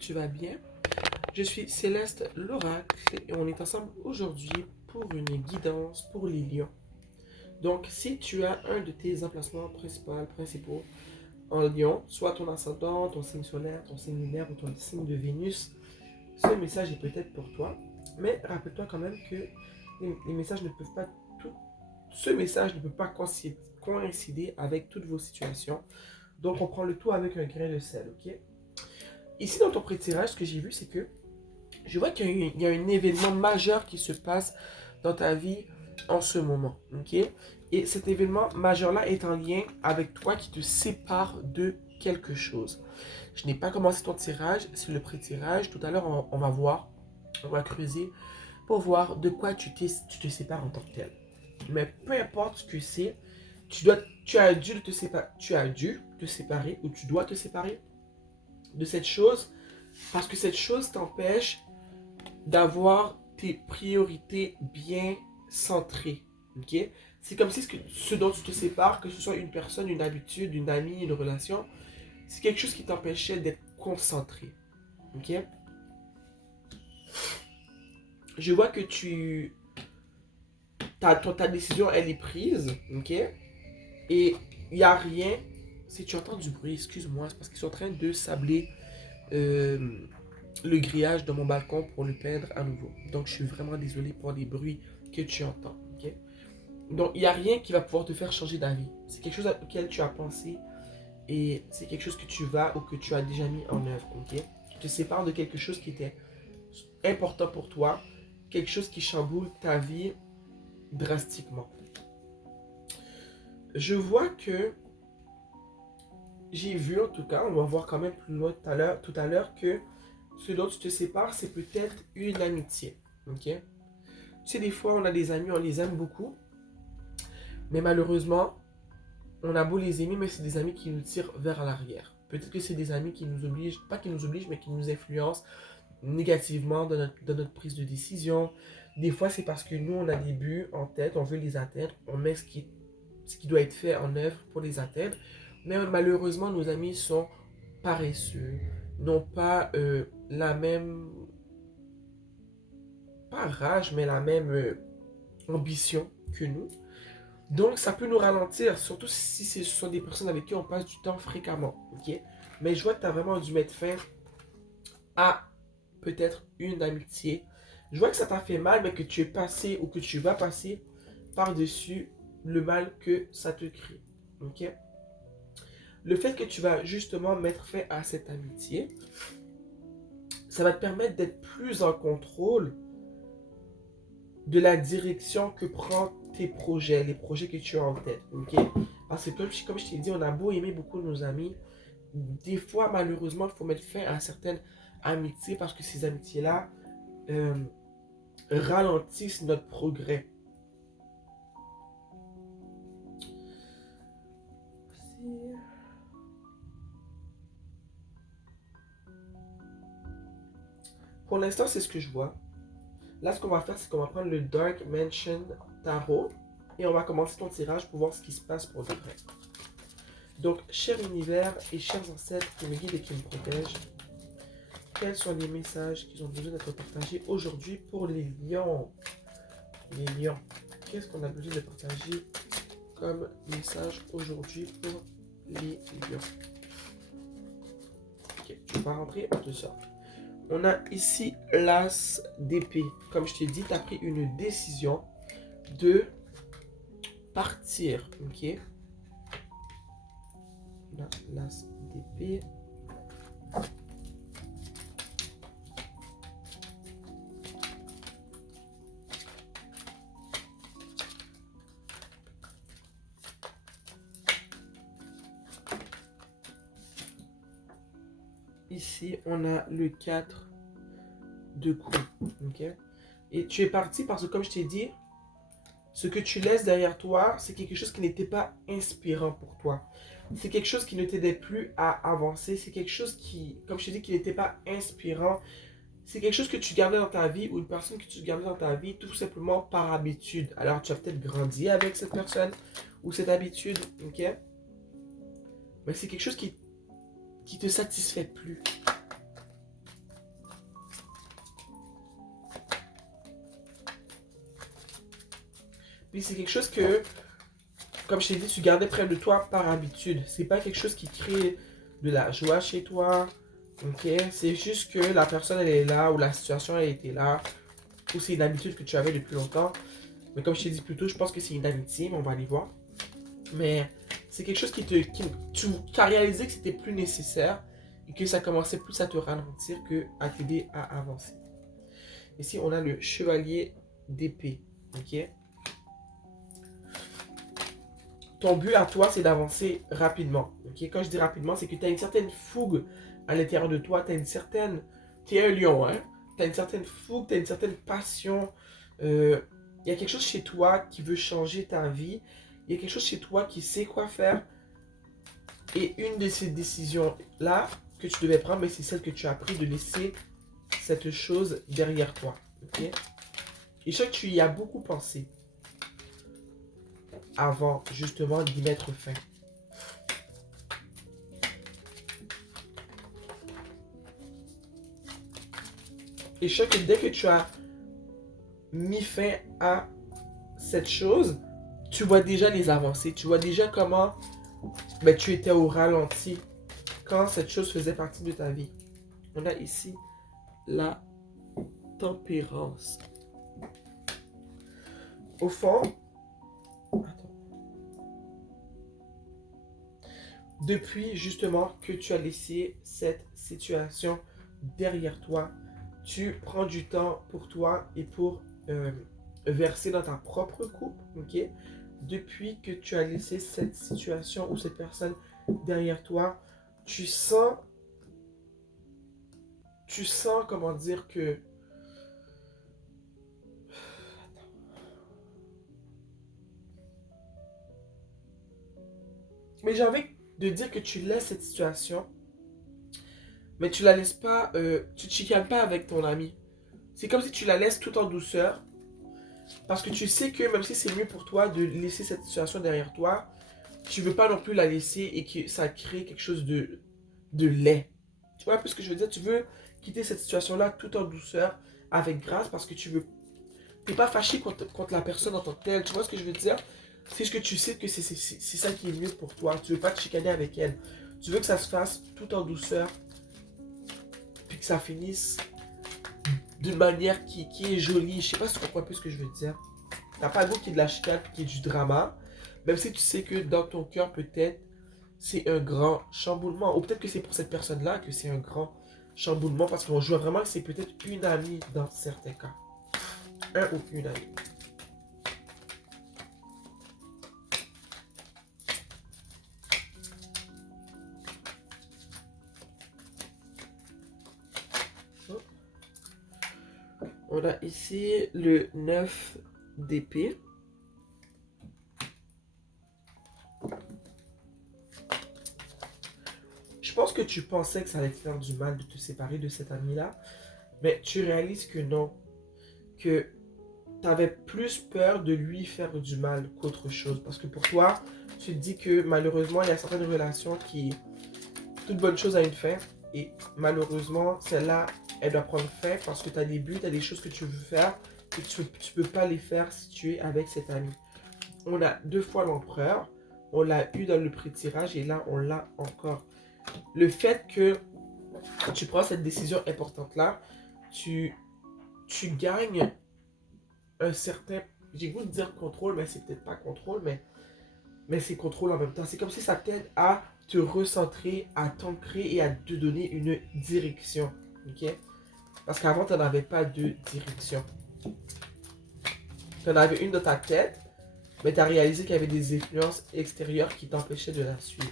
tu vas bien. Je suis Céleste l'Oracle et on est ensemble aujourd'hui pour une guidance pour les lions. Donc, si tu as un de tes emplacements principaux en lion, soit ton ascendant, ton signe solaire, ton signe lunaire ou ton signe de Vénus, ce message est peut-être pour toi. Mais rappelle-toi quand même que les messages ne peuvent pas tout. Ce message ne peut pas coïncider avec toutes vos situations. Donc, on prend le tout avec un grain de sel, ok? Ici, dans ton pré-tirage, ce que j'ai vu, c'est que je vois qu'il y a un événement majeur qui se passe dans ta vie en ce moment, ok? Et cet événement majeur-là est en lien avec toi qui te sépare de quelque chose. Je n'ai pas commencé ton tirage, c'est le pré-tirage. Tout à l'heure, on va voir, on va creuser pour voir de quoi tu te sépares en tant que tel. Mais peu importe ce que c'est, tu as dû te séparer ou tu dois te séparer de cette chose parce que cette chose t'empêche d'avoir tes priorités bien centrées. Ok? C'est comme si ce dont tu te sépares, que ce soit une personne, une habitude, une amie, une relation, c'est quelque chose qui t'empêchait d'être concentré. Ok? Je vois que ta décision, elle est prise. Ok? Et il n'y a rien. Si tu entends du bruit, excuse-moi, c'est parce qu'ils sont en train de sabler euh, le grillage de mon balcon pour le peindre à nouveau. Donc, je suis vraiment désolé pour les bruits que tu entends. Ok? Donc, il n'y a rien qui va pouvoir te faire changer d'avis. C'est quelque chose auquel tu as pensé et c'est quelque chose que tu vas ou que tu as déjà mis en œuvre. Ok? Tu te sépares de quelque chose qui était important pour toi, quelque chose qui chamboule ta vie drastiquement. Je vois que j'ai vu en tout cas, on va voir quand même plus loin tout à l'heure que ce dont tu te sépares, c'est peut-être une amitié. Ok? Tu sais, des fois, on a des amis, on les aime beaucoup, mais malheureusement, on a beau les aimer, mais c'est des amis qui nous tirent vers l'arrière. Peut-être que c'est des amis qui nous obligent, pas qui nous obligent, mais qui nous influencent négativement dans notre prise de décision. Des fois, c'est parce que nous, on a des buts en tête, on veut les atteindre, on met ce qui doit être fait en œuvre pour les atteindre. Mais malheureusement, nos amis sont paresseux, n'ont pas la même, pas rage, mais la même ambition que nous. Donc, ça peut nous ralentir, surtout si ce sont des personnes avec qui on passe du temps fréquemment. Ok? Mais je vois que tu as vraiment dû mettre fin à peut-être une amitié. Je vois que ça t'a fait mal, mais que tu es passé ou que tu vas passer par-dessus le mal que ça te crée. Ok? Le fait que tu vas justement mettre fin à cette amitié, ça va te permettre d'être plus en contrôle de la direction que prend tes projets, les projets que tu as en tête. Ok? Parce que comme je t'ai dit, on a beau aimer beaucoup nos amis, des fois, malheureusement, il faut mettre fin à certaines amitiés parce que ces amitiés-là euh, ralentissent notre progrès. Pour l'instant, c'est ce que je vois. Là, ce qu'on va faire, c'est qu'on va prendre le Dark Mansion Tarot et on va commencer ton tirage pour voir ce qui se passe pour de vrai. Donc, cher univers et chers ancêtres qui me guident et qui me protègent, quels sont les messages qui ont besoin d'être partagés aujourd'hui pour les lions? Les lions. Qu'est-ce qu'on a besoin de partager comme message aujourd'hui pour les lions? Ok, tu ne peux pas rentrer, on te sort. On a ici l'as d'épée. Comme je t'ai dit, tu as pris une décision de partir. Ok? On a l'as d'épée. Ici, on a le 4 de coups. Ok? Et tu es parti parce que, comme je t'ai dit, ce que tu laisses derrière toi, c'est quelque chose qui n'était pas inspirant pour toi. C'est quelque chose qui ne t'aidait plus à avancer. C'est quelque chose qui, comme je t'ai dit, qui n'était pas inspirant. C'est quelque chose que tu gardais dans ta vie ou une personne que tu gardais dans ta vie tout simplement par habitude. Alors, tu as peut-être grandi avec cette personne ou cette habitude, ok? Mais c'est quelque chose qui te satisfait plus. Puis c'est quelque chose que, comme je t'ai dit, tu gardais près de toi par habitude. C'est pas quelque chose qui crée de la joie chez toi. Ok? C'est juste que la personne, elle est là, ou la situation, elle était là, ou c'est une habitude que tu avais depuis longtemps. Mais comme je t'ai dit plus tôt, je pense que c'est une amitié, mais on va aller voir. Mais c'est quelque chose tu as réalisé que c'était plus nécessaire et que ça commençait plus à te ralentir que à t'aider à avancer. Ici, on a le chevalier d'épée. Ok? Ton but à toi, c'est d'avancer rapidement. Ok? Quand je dis rapidement, c'est que tu as une certaine fougue à l'intérieur de toi. Tu as une certaine. Tu es un lion, hein? Tu as une certaine fougue, tu as une certaine passion. Il y a quelque chose chez toi qui veut changer ta vie. Il y a quelque chose chez toi qui sait quoi faire. Et une de ces décisions-là que tu devais prendre, mais c'est celle que tu as pris de laisser cette chose derrière toi. Ok? Et je sais que tu y as beaucoup pensé avant justement d'y mettre fin. Et je sais que dès que tu as mis fin à cette chose, tu vois déjà les avancées. Tu vois déjà comment tu étais au ralenti quand cette chose faisait partie de ta vie. On a ici la tempérance. Au fond, depuis justement que tu as laissé cette situation derrière toi, tu prends du temps pour toi et pour verser dans ta propre coupe, ok? Depuis que tu as laissé cette situation ou cette personne derrière toi, tu sens, comment dire que... Mais j'ai envie de dire que tu laisses cette situation, mais tu la laisses pas, tu te chicanes pas avec ton ami. C'est comme si tu la laisses tout en douceur, parce que tu sais que même si c'est mieux pour toi de laisser cette situation derrière toi, tu veux pas non plus la laisser et que ça crée quelque chose de laid. Tu vois un peu ce que je veux dire? Tu veux quitter cette situation-là tout en douceur, avec grâce, parce que tu veux... T'es pas fâché contre la personne en tant que telle. Tu vois ce que je veux dire? C'est juste que tu sais que c'est ça qui est mieux pour toi. Tu veux pas te chicaner avec elle. Tu veux que ça se fasse tout en douceur, puis que ça finisse d'une manière qui est jolie. Je sais pas si tu comprends un peu ce que je veux dire. T'as pas le goût qu'il y ait de la chicane, qu'il y ait du drama. Même si tu sais que dans ton cœur, peut-être, c'est un grand chamboulement. Ou peut-être que c'est pour cette personne-là que c'est un grand chamboulement. Parce qu'on voit vraiment que c'est peut-être une amie dans certains cas. Un ou une amie. On a ici le 9 d'épée. Je pense que tu pensais que ça allait te faire du mal de te séparer de cet ami-là, mais tu réalises que non. Que tu avais plus peur de lui faire du mal qu'autre chose. Parce que pour toi, tu te dis que malheureusement, il y a certaines relations qui... Toute bonne chose a une fin. Et malheureusement, celle-là, elle doit prendre fin parce que tu as des buts, tu as des choses que tu veux faire et tu ne peux pas les faire si tu es avec cet ami. On a 2 fois l'empereur. On l'a eu dans le pré-tirage et là, on l'a encore. Le fait que tu prends cette décision importante-là, tu gagnes un certain, j'ai goût de dire contrôle, mais c'est peut-être pas contrôle, mais c'est contrôle en même temps. C'est comme si ça t'aide à te recentrer, à t'ancrer et à te donner une direction. Ok? Parce qu'avant, tu n'en avais pas de direction. Tu en avais une dans ta tête, mais tu as réalisé qu'il y avait des influences extérieures qui t'empêchaient de la suivre.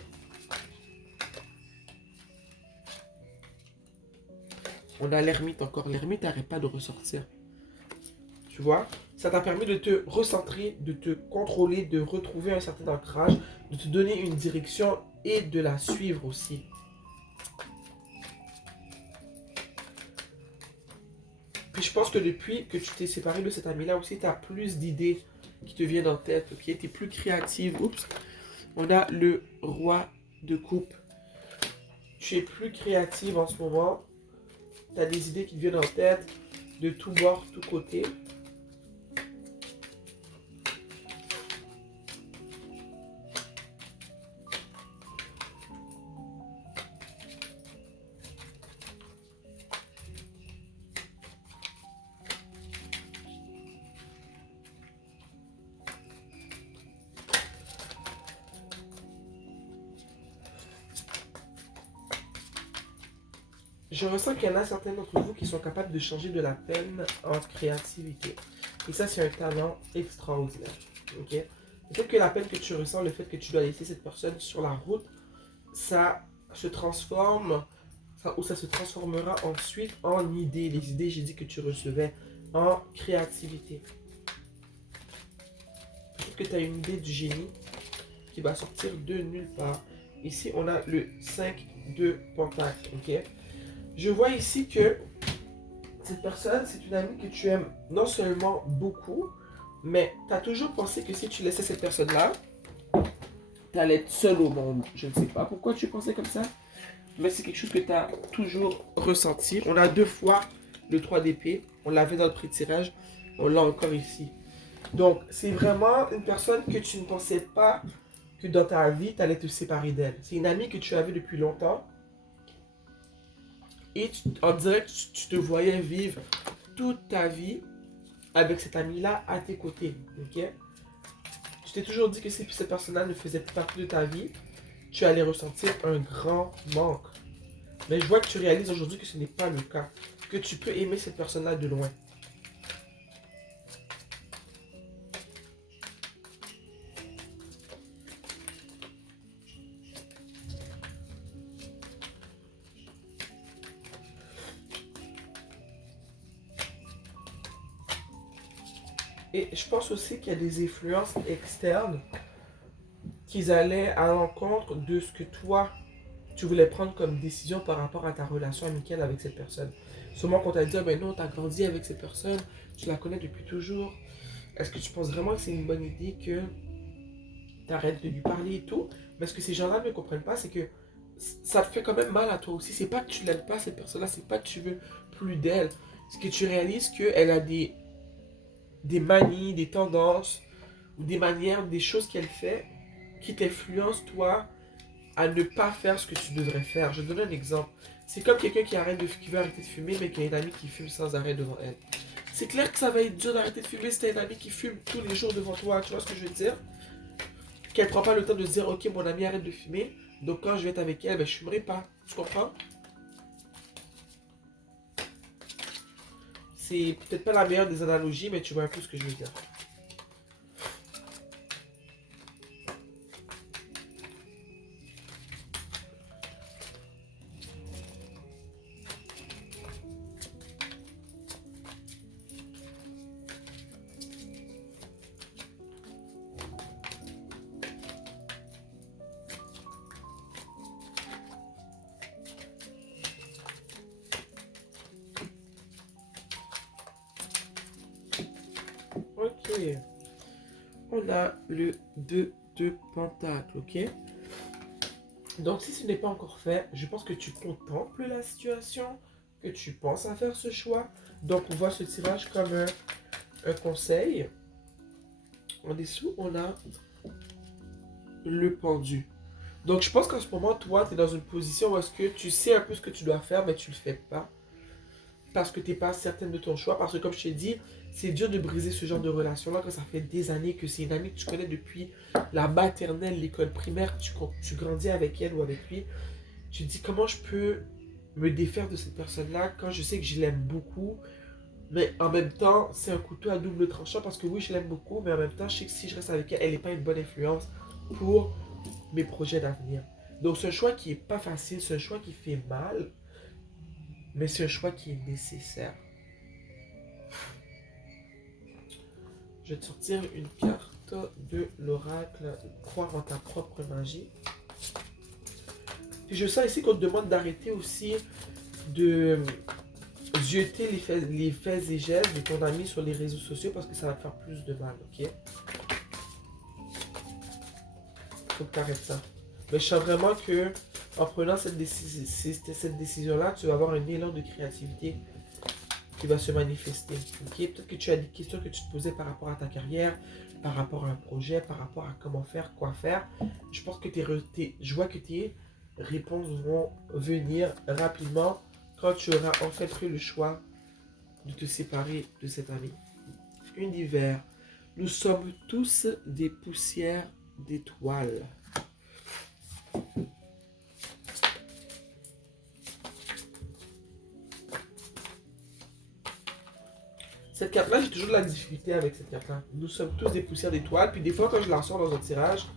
On a l'ermite encore. L'ermite n'arrête pas de ressortir. Tu vois? Ça t'a permis de te recentrer, de te contrôler, de retrouver un certain ancrage, de te donner une direction et de la suivre aussi. Puis je pense que depuis que tu t'es séparé de cet ami-là aussi, tu as plus d'idées qui te viennent en tête, ok? Tu es plus créative. Oups. On a le roi de coupe. Tu es plus créative en ce moment. Tu as des idées qui te viennent en tête de tout bord, tout côté. je ressens qu'il y en a certains d'entre vous qui sont capables de changer de la peine en créativité. Et ça, c'est un talent extraordinaire. Ok? Peut-être que la peine que tu ressens, le fait que tu dois laisser cette personne sur la route, ça se transforme, ou ça se transformera ensuite en idées. Les idées, j'ai dit que tu recevais en créativité. Peut-être que tu as une idée du génie qui va sortir de nulle part. Ici, on a le 5 de Pentacle. Ok? Je vois ici que cette personne, c'est une amie que tu aimes non seulement beaucoup, mais tu as toujours pensé que si tu laissais cette personne-là, tu allais être seul au monde. Je ne sais pas pourquoi tu pensais comme ça, mais c'est quelque chose que tu as toujours ressenti. On a deux fois le 3 d'épée. On l'avait dans le pré-tirage. On l'a encore ici. Donc, c'est vraiment une personne que tu ne pensais pas que dans ta vie, tu allais te séparer d'elle. C'est une amie que tu avais depuis longtemps. Et on dirait que tu te voyais vivre toute ta vie avec cette amie-là à tes côtés. Ok? Tu t'es toujours dit que si cette personne-là ne faisait plus partie de ta vie, tu allais ressentir un grand manque. Mais je vois que tu réalises aujourd'hui que ce n'est pas le cas. Que tu peux aimer cette personne-là de loin. Et je pense aussi qu'il y a des influences externes qui allaient à l'encontre de ce que toi, tu voulais prendre comme décision par rapport à ta relation amicale avec cette personne. Sûrement qu'on t'a dit, ah ben non, tu as grandi avec cette personne, tu la connais depuis toujours. Est-ce que tu penses vraiment que c'est une bonne idée que tu arrêtes de lui parler et tout? Mais ce que ces gens-là ne comprennent pas, c'est que ça te fait quand même mal à toi aussi. C'est pas que tu l'aimes pas, cette personne-là, c'est pas que tu veux plus d'elle. C'est que tu réalises qu'elle a des manies, des tendances, ou des manières, des choses qu'elle fait qui t'influencent, toi, à ne pas faire ce que tu devrais faire. Je donne un exemple. C'est comme quelqu'un qui veut arrêter de fumer, mais qui a une amie qui fume sans arrêt devant elle. C'est clair que ça va être dur d'arrêter de fumer si t'as une amie qui fume tous les jours devant toi. Tu vois ce que je veux dire? Qu'elle prend pas le temps de se dire, ok, mon ami arrête de fumer, donc quand je vais être avec elle, ben, je fumerai pas. Tu comprends? C'est peut-être pas la meilleure des analogies, mais tu vois un peu ce que je veux dire. Ok. On a le 2 de Pentacle, ok? Donc si ce n'est pas encore fait, je pense que tu contemples la situation, que tu penses à faire ce choix. Donc on voit ce tirage comme un conseil. En dessous, on a le pendu. Donc je pense qu'en ce moment, toi, tu es dans une position où est-ce que tu sais un peu ce que tu dois faire, mais tu le fais pas. Parce que tu n'es pas certaine de ton choix. Parce que comme je t'ai dit, c'est dur de briser ce genre de relation-là quand ça fait des années que c'est une amie que tu connais depuis la maternelle, l'école primaire, tu grandis avec elle ou avec lui. Tu te dis comment je peux me défaire de cette personne-là quand je sais que je l'aime beaucoup. Mais en même temps, c'est un couteau à double tranchant parce que oui, je l'aime beaucoup, mais en même temps, je sais que si je reste avec elle, elle n'est pas une bonne influence pour mes projets d'avenir. Donc c'est un choix qui est pas facile, c'est un choix qui fait mal, mais c'est un choix qui est nécessaire. Je vais te sortir une carte de l'oracle, croire en ta propre magie. Puis je sens ici qu'on te demande d'arrêter aussi de jeter les faits et gestes de ton ami sur les réseaux sociaux parce que ça va te faire plus de mal, ok? Faut que tu arrêtes ça. Mais je sens vraiment que en prenant cette décision-là, tu vas avoir un élan de créativité qui va se manifester. Okay? Peut-être que tu as des questions que tu te posais par rapport à ta carrière, par rapport à un projet, par rapport à comment faire, quoi faire. Je pense que je vois que tes réponses vont venir rapidement quand tu auras en fait fait le choix de te séparer de cet ami. Univers, nous sommes tous des poussières d'étoiles. Cette carte-là, j'ai toujours de la difficulté avec cette carte-là. Nous sommes tous des poussières d'étoiles. Puis des fois, quand je la sors dans un tirage,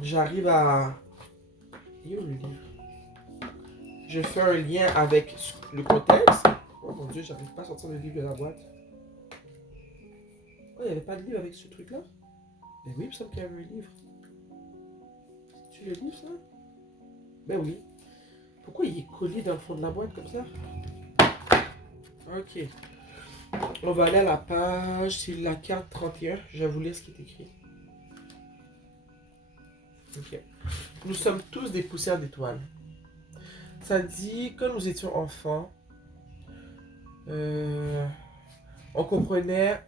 j'arrive à... Il est où le livre? Je fais un lien avec le contexte. Oh mon dieu, j'arrive pas à sortir le livre de la boîte. Oh, il n'y avait pas de livre avec ce truc-là? Ben oui, il me semble qu'il y avait un livre. Tu le livre, ça? Ben oui. Pourquoi il est collé dans le fond de la boîte comme ça? Ok. On va aller à la page, c'est la carte 31. Je vais vous lire ce qui est écrit. Ok. Nous sommes tous des poussières d'étoiles. Ça dit, quand nous étions enfants, on comprenait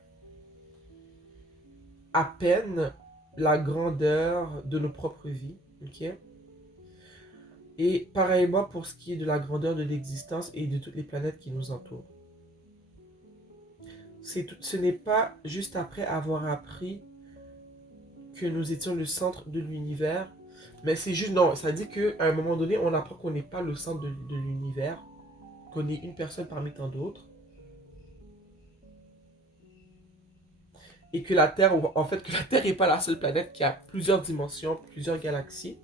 à peine la grandeur de nos propres vies. Ok. Et pareillement pour ce qui est de la grandeur de l'existence et de toutes les planètes qui nous entourent. Ce n'est pas juste après avoir appris que nous étions le centre de l'univers, mais c'est juste, non, ça dit qu'à un moment donné, on apprend qu'on n'est pas le centre de l'univers, qu'on est une personne parmi tant d'autres, et que la Terre, en fait, que la Terre n'est pas la seule planète qui a plusieurs dimensions, plusieurs galaxies.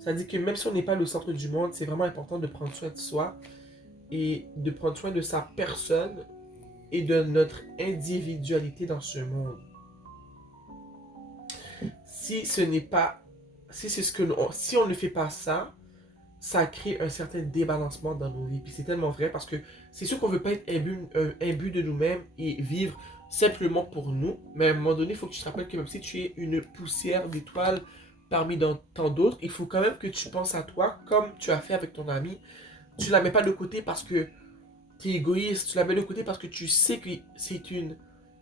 Ça dit que même si on n'est pas le centre du monde, c'est vraiment important de prendre soin de soi et de prendre soin de sa personne et de notre individualité dans ce monde. Si ce n'est pas, si c'est ce que si on ne fait pas ça, ça crée un certain débalancement dans nos vies. Puis c'est tellement vrai parce que c'est sûr qu'on veut pas être imbu de nous-mêmes et vivre simplement pour nous. Mais à un moment donné, il faut que tu te rappelles que même si tu es une poussière d'étoiles parmi tant d'autres, il faut quand même que tu penses à toi comme tu as fait avec ton ami. Tu la mets pas de côté parce que tu es égoïste. Tu la mets de côté parce que tu sais que c'est une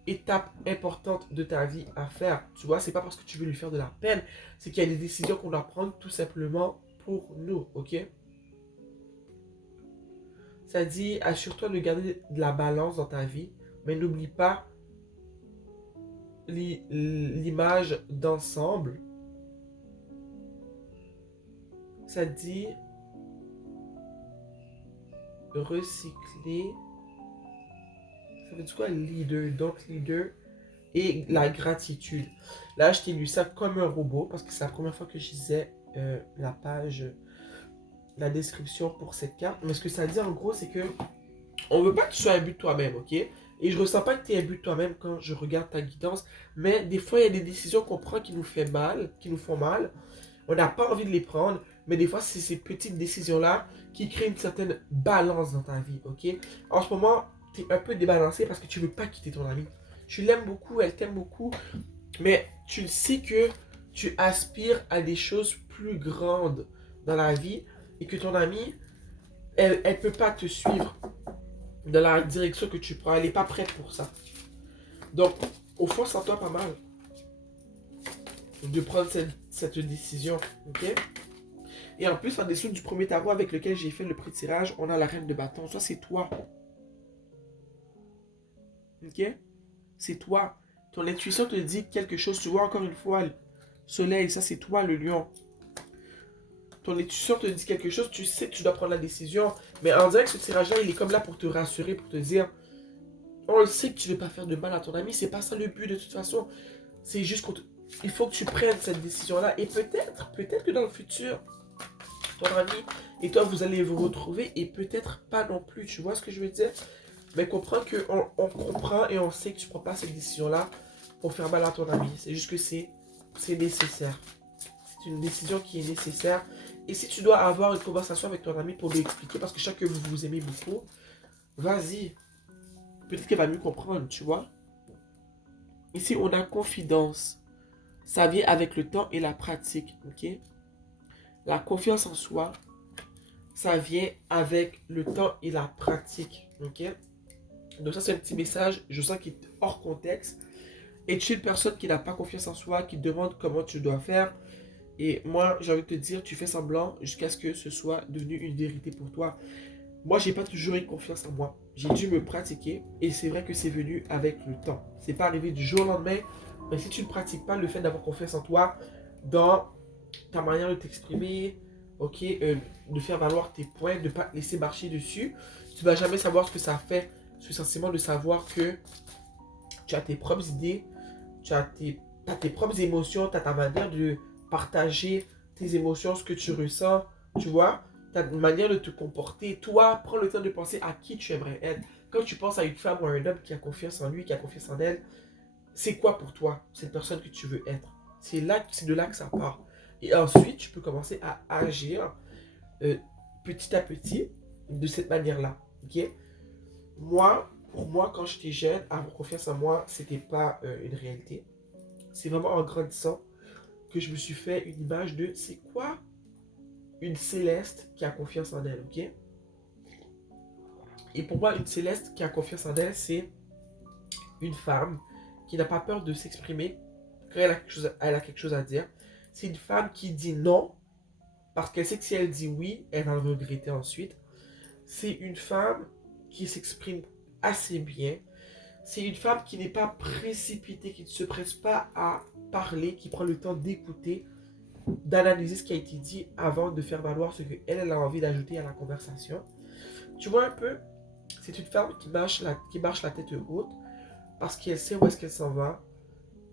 étape importante de ta vie à faire. Tu vois, c'est pas parce que tu veux lui faire de la peine. C'est qu'il y a des décisions qu'on doit prendre tout simplement pour nous, ok? Ça dit, assure-toi de garder de la balance dans ta vie, mais n'oublie pas l'image d'ensemble. Ça dit, recycler. Ça veut dire quoi, leader? Donc, leader et la gratitude. Là, je t'ai lu ça comme un robot parce que c'est la première fois que je lisais la page, la description pour cette carte. Mais ce que ça dit en gros, c'est que on veut pas que tu sois un but de toi-même, ok? Et je ressens pas que tu es un but de toi-même quand je regarde ta guidance. Mais des fois, il y a des décisions qu'on prend qui nous font mal, qui nous font mal. On n'a pas envie de les prendre. Mais des fois, c'est ces petites décisions-là qui créent une certaine balance dans ta vie, ok? En ce moment, tu es un peu débalancé parce que tu veux pas quitter ton ami. Tu l'aimes beaucoup, elle t'aime beaucoup. Mais tu le sais que tu aspires à des choses plus grandes dans la vie et que ton amie, elle ne peut pas te suivre dans la direction que tu prends. Elle n'est pas prête pour ça. Donc, au fond, sens-toi pas mal de prendre cette décision. Ok? Et en plus, en dessous du premier tarot avec lequel j'ai fait le pré-tirage, on a la reine de bâton. Ça, c'est toi. Ok? C'est toi. Ton intuition te dit quelque chose. Tu vois encore une fois le soleil. Ça, c'est toi, le lion. Ton intuition te dit quelque chose. Tu sais que tu dois prendre la décision. Mais on dirait que ce tirage-là, il est comme là pour te rassurer, pour te dire, on le sait que tu ne veux pas faire de mal à ton ami. C'est pas ça le but de toute façon. C'est juste qu'il faut que tu prennes cette décision-là. Et peut-être que dans le futur, ton ami et toi, vous allez vous retrouver. Et peut-être pas non plus. Tu vois ce que je veux dire? Mais comprends qu'on comprend et on sait que tu ne prends pas cette décision-là pour faire mal à ton ami. C'est juste que c'est nécessaire. C'est une décision qui est nécessaire. Et si tu dois avoir une conversation avec ton ami pour lui expliquer, parce que je sais que vous vous aimez beaucoup, vas-y. Peut-être qu'elle va mieux comprendre, tu vois. Ici, on a confidence. Ça vient avec le temps et la pratique, ok? La confiance en soi, ça vient avec le temps et la pratique, ok? Donc ça, c'est un petit message, je sens qu'il est hors contexte. Et tu es une personne qui n'a pas confiance en soi, qui te demande comment tu dois faire. Et moi, j'ai envie de te dire, tu fais semblant jusqu'à ce que ce soit devenu une vérité pour toi. Moi, j'ai pas toujours eu confiance en moi. J'ai dû me pratiquer. Et c'est vrai que c'est venu avec le temps. C'est pas arrivé du jour au lendemain. Mais si tu ne pratiques pas le fait d'avoir confiance en toi, dans ta manière de t'exprimer, ok, de faire valoir tes points, de ne pas te laisser marcher dessus. Tu ne vas jamais savoir ce que ça fait, ce sentiment de savoir que tu as tes propres idées, t'as tes propres émotions, tu as ta manière de partager tes émotions, ce que tu ressens, tu vois, ta manière de te comporter. Toi, prends le temps de penser à qui tu aimerais être. Quand tu penses à une femme ou à un homme qui a confiance en lui, qui a confiance en elle, c'est quoi pour toi cette personne que tu veux être? C'est de là que ça part. Et ensuite, tu peux commencer à agir euh, petit à petit de cette manière-là. Ok? Pour moi, quand j'étais jeune, avoir confiance en moi, c'était pas une réalité. C'est vraiment en grandissant que je me suis fait une image de c'est quoi une Céleste qui a confiance en elle, ok? Et pour moi, une Céleste qui a confiance en elle, c'est une femme qui n'a pas peur de s'exprimer quand elle a quelque chose à dire. C'est une femme qui dit non parce qu'elle sait que si elle dit oui, elle va le regretter ensuite. C'est une femme qui s'exprime assez bien. C'est une femme qui n'est pas précipitée, qui ne se presse pas à parler, qui prend le temps d'écouter, d'analyser ce qui a été dit avant de faire valoir ce qu'elle a envie d'ajouter à la conversation. Tu vois un peu, c'est une femme qui marche la tête haute parce qu'elle sait où est-ce qu'elle s'en va.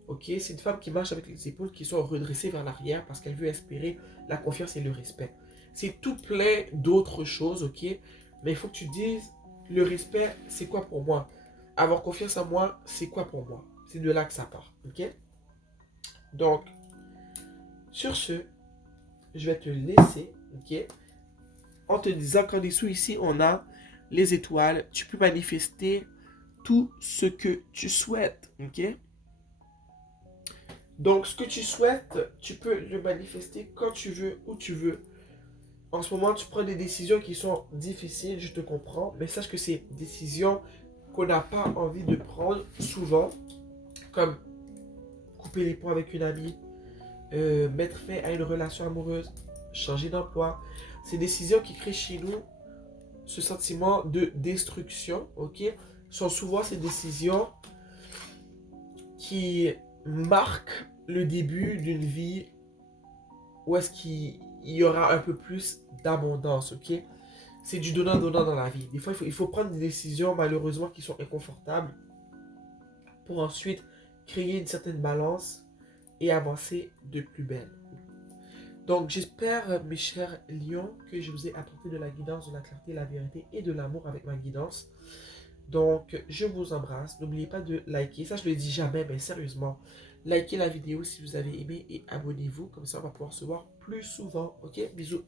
Ok, c'est une femme qui marche avec les épaules qui sont redressées vers l'arrière parce qu'elle veut espérer la confiance et le respect. C'est tout plein d'autres choses, ok? Mais il faut que tu dises, le respect, c'est quoi pour moi? Avoir confiance en moi, c'est quoi pour moi? C'est de là que ça part, ok? Donc, sur ce, je vais te laisser, ok? En te disant qu'en dessous ici, on a les étoiles. Tu peux manifester tout ce que tu souhaites, ok? Donc, ce que tu souhaites, tu peux le manifester quand tu veux, où tu veux. En ce moment, tu prends des décisions qui sont difficiles, je te comprends, mais sache que c'est des décisions qu'on n'a pas envie de prendre souvent, comme couper les ponts avec une amie, mettre fin à une relation amoureuse, changer d'emploi. Ces décisions qui créent chez nous ce sentiment de destruction, ok, sont souvent ces décisions qui marquent le début d'une vie où est-ce qu'il y aura un peu plus d'abondance, ok? C'est du donnant-donnant dans la vie. Des fois, il faut prendre des décisions, malheureusement, qui sont inconfortables pour ensuite créer une certaine balance et avancer de plus belle. Donc, j'espère, mes chers lions, que je vous ai apporté de la guidance, de la clarté, de la vérité et de l'amour avec ma guidance. Donc, je vous embrasse. N'oubliez pas de liker. Ça, je ne le dis jamais, mais sérieusement. Likez la vidéo si vous avez aimé et abonnez-vous. Comme ça, on va pouvoir se voir plus souvent. Ok? Bisous.